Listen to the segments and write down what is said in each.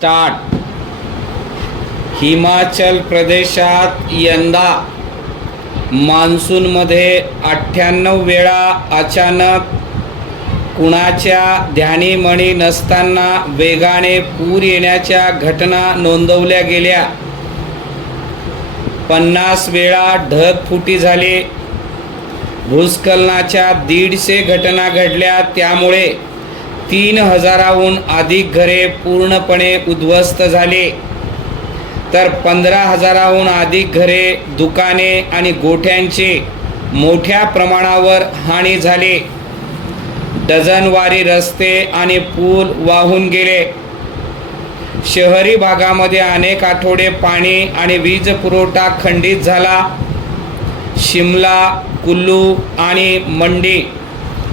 Start. Himachal प्रदेशात यंदा मान्सूनमध्ये 98 वेळा अचानक कुणाच्या ध्यानीमनी नसताना वेगाने पूर येण्याच्या घटना नोंदवल्या गेल्या. 50 वेळा ढगफुटी झाली. भूस्खलनाच्या 150 घटना घडल्या. त्यामुळे 3000हून अधिक घरे पूर्णपणे उद्ध्वस्त झाली, तर 15000हून अधिक घरे, दुकाने आणि गोठ्यांची मोठ्या प्रमाणावर हानी झाली. डझनवारी रस्ते आणि पूल वाहून गेले. शहरी भागामध्ये अनेक आठवडे पाणी आणि वीज पुरवठा खंडित झाला. शिमला, कुल्लू आणि मंडी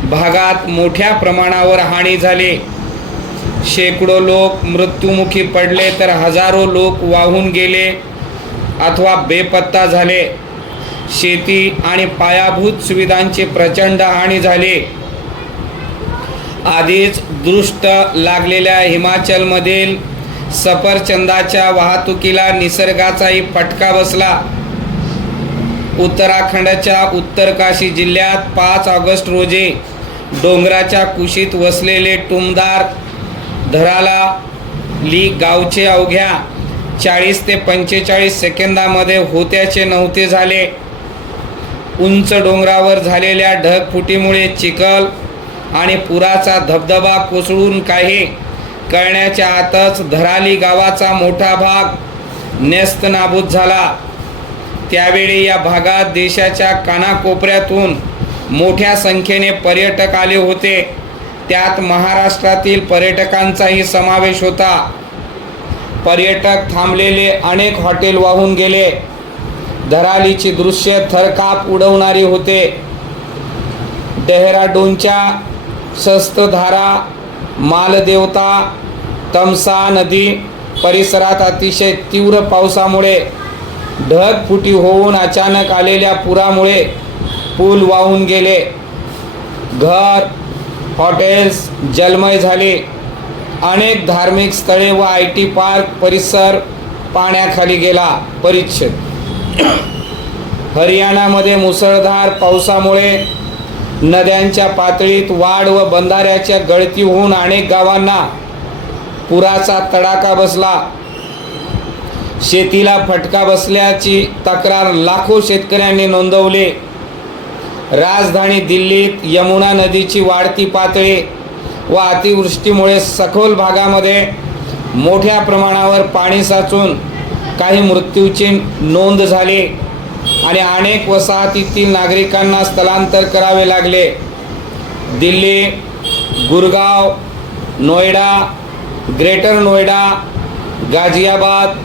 भागात मोठ्या प्रमाणावर हानी झाली. शेकडो लोक मृत्युमुखी पडले, तर हजारो लोक वाहून गेले अथवा बेपत्ता झाले. शेती आणि पायाभूत सुविधांची प्रचंड हानी झाली. आधीच दृष्ट लागलेल्या हिमाचलमधील सफरचंदाच्या वाहतुकीला निसर्गाचाही फटका बसला. उत्तराखंडच्या उत्तरकाशी जिल्ह्यात 5 ऑगस्ट रोजी डोंगराच्या कुशीत वसलेले टुमदार धराला ली गावचे अवघ्या 40 ते 45 सेकंदामध्ये होत्याचे नव्हते झाले. उंच डोंगरावर झालेल्या ढगफुटीमुळे चिखल आणि पुराचा धबधबा कोसळून काही कळण्याच्या आतच धराली गावाचा मोठा भाग नेस्तनाबूत झाला. त्यावेळी या भागात देशाच्या कानाकोपऱ्यातून मोठ्या संख्येने पर्यटक आले होते. त्यात महाराष्ट्रातील पर्यटकांचाही समावेश होता. पर्यटक थांबलेले अनेक हॉटेल वाहून गेले. धरालीची दृश्य थरकाप उडवणारी होते. डेहराडूनच्या शस्त्रधारा, मालदेवता, तमसा नदी परिसरात अतिशय तीव्र पावसामुळे ढगफुटी होऊन अचानक आलेल्या पुरामुळे पूल वाहून गेले. घर, हॉटेल्स जलमय झाले. अनेक धार्मिक स्थळे व IT पार्क परिसर पाण्याखाली गेला. परिच्छेद. हरियाणामध्ये मुसळधार पावसामुळे नद्यांच्या पातळीत वाढ व बंधाऱ्याच्या गळती होऊन अनेक गावांना पुराचा तडाखा बसला. शेतीला फटका बसल्याची तक्रार लाखो शेतकऱ्यांनी नोंदवली. राजधानी दिल्लीत यमुना नदीची वाढती पातळी व अतिवृष्टीमुळे सखोल भागामध्ये मोठ्या प्रमाणावर पाणी साचून काही मृत्यूची नोंद झाली आणि अनेक वसाहतीतील नागरिकांना स्थलांतर करावे लागले. दिल्ली, गुरगाव, नोएडा, ग्रेटर नोएडा, गाझियाबाद,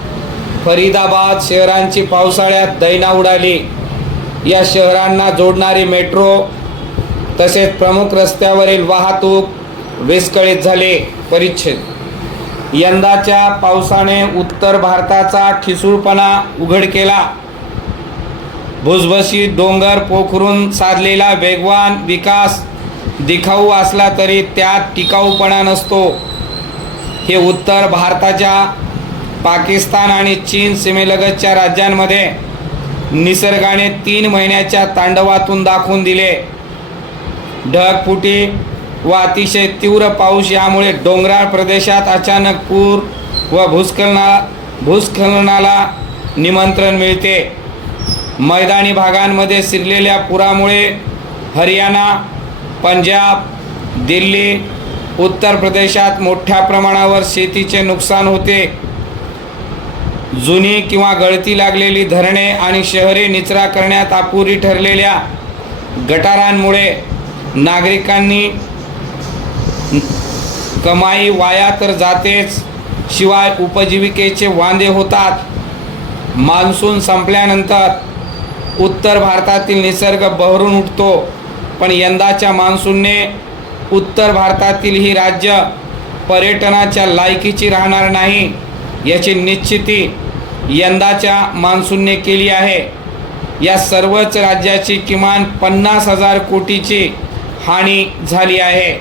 फरीदाबाद शहरांची पावसाळ्यात दैना उडाली. या शहरांना जोडणारी मेट्रो तसेच प्रमुख रस्त्यावरील वाहतूक विस्कळीत झाली. परिच्छेद. यंदाच्या पावसाने उत्तर भारताचा ठिसूळपणा उघड केला. भुसभुशीत डोंगर पोखरून साधलेला वेगवान विकास दिखाऊ असला तरी त्यात टिकाऊपणा नसतो. हे उत्तर भारताच्या पाकिस्तान आणि चीन सीमेलगतच्या राज्यांमध्ये निसर्गाने 3 महिन्याच्या तांडवातून दाखवून दिले. ढगफुटी व अतिशय तीव्र पाऊस यामुळे डोंगराळ प्रदेशात अचानक पूर व भूस्खलनाला निमंत्रण मिळते. मैदानी भागांमध्ये शिरलेल्या पुरामुळे हरियाणा, पंजाब, दिल्ली, उत्तर प्रदेशात मोठ्या प्रमाणावर शेतीचे नुकसान होते. जुनी किंवा गळती लागलेली धरणे आणि शहरे निचरा करण्यात अपुरी ठरलेल्या गटारांमुळे नागरिकांनी कमाई वाया तर जातेच, शिवाय उपजीविकेचे वांदे होतात. मान्सून संपल्यानंतर उत्तर भारतातील निसर्ग बहरून उठतो, पण यंदाच्या मान्सूनने उत्तर भारतातील ही राज्य पर्यटनाच्या लायकीची राहणार नाही याची निश्चिती यंदाच्या मान्सूनने केली आहे. या सर्वच राज्याची किमान 50,000 कोटीची हानी झाली आहे.